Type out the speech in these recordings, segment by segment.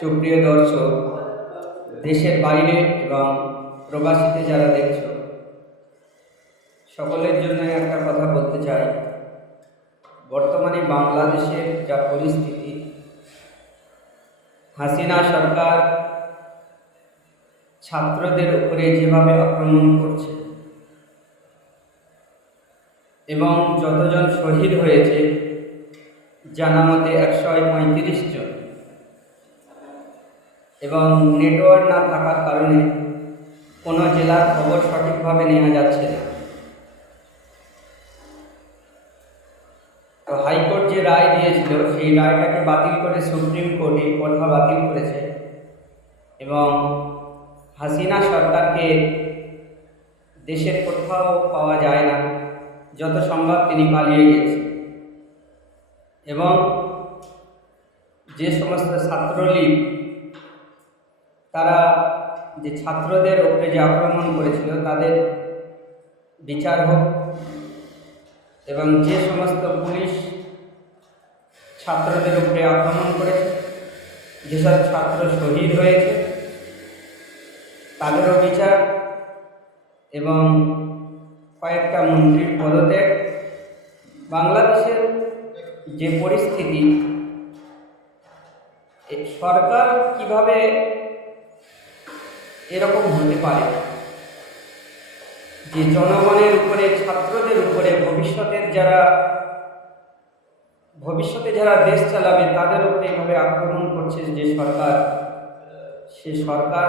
সুপ্রিয় দর্শক, দেশের বাইরে এবং প্রবাসীতে যারা দেখছো, সকলের জন্য একটা কথা বলতে চাই। বর্তমানে বাংলাদেশের যা পরিস্থিতি, হাসিনা সরকার ছাত্রদের উপরে যেভাবে আক্রমণ করছে এবং যতজন শহীদ হয়েছে জানা মতে 135 জন, এবং নেটওয়ার্ক না থাকার কারণে কোনো জেলার খবর সঠিকভাবে নেওয়া যাচ্ছে না। তো হাইকোর্ট যে রায় দিয়েছিল সেই রায়টাকে বাতিল করে সুপ্রিম কোর্টে কথা বাতিল করেছে এবং হাসিনা সরকারকে দেশের কোথাও পাওয়া যায় না, যত সম্ভব তিনি পালিয়ে গেছেন। এবং যে সমস্ত ছাত্রলীগ তারা যে ছাত্রদের উপরে যে আক্রমণ করেছিল তাদের বিচার হোক, এবং যে সমস্ত পুলিশ ছাত্রদের উপরে আক্রমণ করেছে, যেসব ছাত্র শহীদ হয়েছে তাদেরও বিচার, এবং কয়েকটা মন্ত্রীর পদত্যাগ। বাংলাদেশের যে পরিস্থিতি, সরকার কিভাবে এরকম হতে পারে যে জনগণের উপরে, ছাত্রদের উপরে, ভবিষ্যতে যারা দেশ চালাবে তাদের উপরে এভাবে আক্রমণ করছে যে সরকার, সে সরকার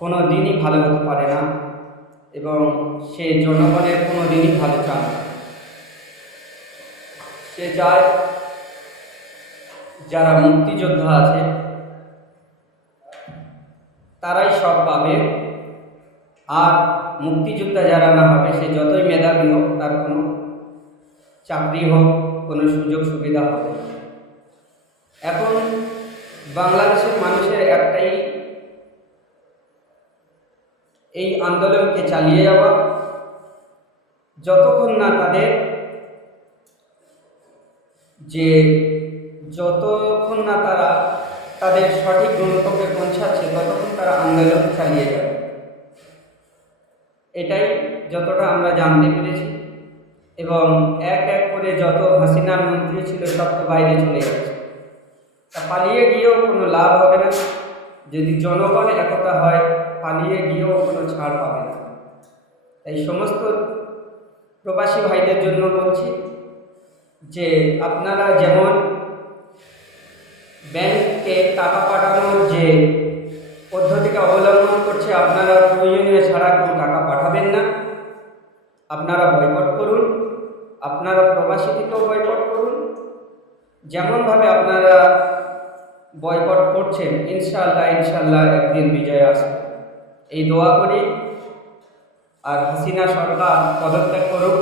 কোনো দিনই ভালো হতে পারে না এবং সে জনগণের কোনো দিনই ভালো চায় না। সে চায় যারা মুক্তিযোদ্ধা আছে তারাই সব পাবে, আর মুক্তিযোদ্ধা যারা না হবে সে যতই মেধাবী হোক তার কোনো চাকরি হোক, কোনো সুযোগ সুবিধা হবে। এখন বাংলাদেশের মানুষের একটাই এই আন্দোলনকে চালিয়ে যাওয়া, যতক্ষণ না তারা তাদের সঠিক গন্তব্যে পৌঁছাচ্ছে ততক্ষণ তারা আন্দোলন চালিয়ে যাবে। এটাই যতটা আমরা জানতে পেরেছি, এবং এক এক করে যত হাসিনার মন্ত্রী ছিল সব তো বাইরে চলে যাচ্ছে। তা পালিয়ে গিয়েও কোনো লাভ হবে না, যদি জনগণ একতা হয় পালিয়ে গিয়েও কোনো ছাড় পাবে না। তাই সমস্ত প্রবাসী ভাইদের জন্য বলছি যে আপনারা যেমন ব্যাংকে টাকা পাঠানোর যে পদ্ধতিটা অবলম্বন করছে, আপনারা প্রয়োজনীয় ছাড়া কোনো টাকা পাঠাবেন না, আপনারা বয়কট করুন, আপনারা প্রবাসী থেকেও বয়কট করুন। যেমনভাবে আপনারা বয়কট করছেন, ইনশাল্লাহ একদিন বিজয় আসবে, এই দোয়া করি। আর হাসিনা সরকার পদত্যাগ করুক,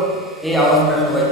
এই আওয়াজটা সবাই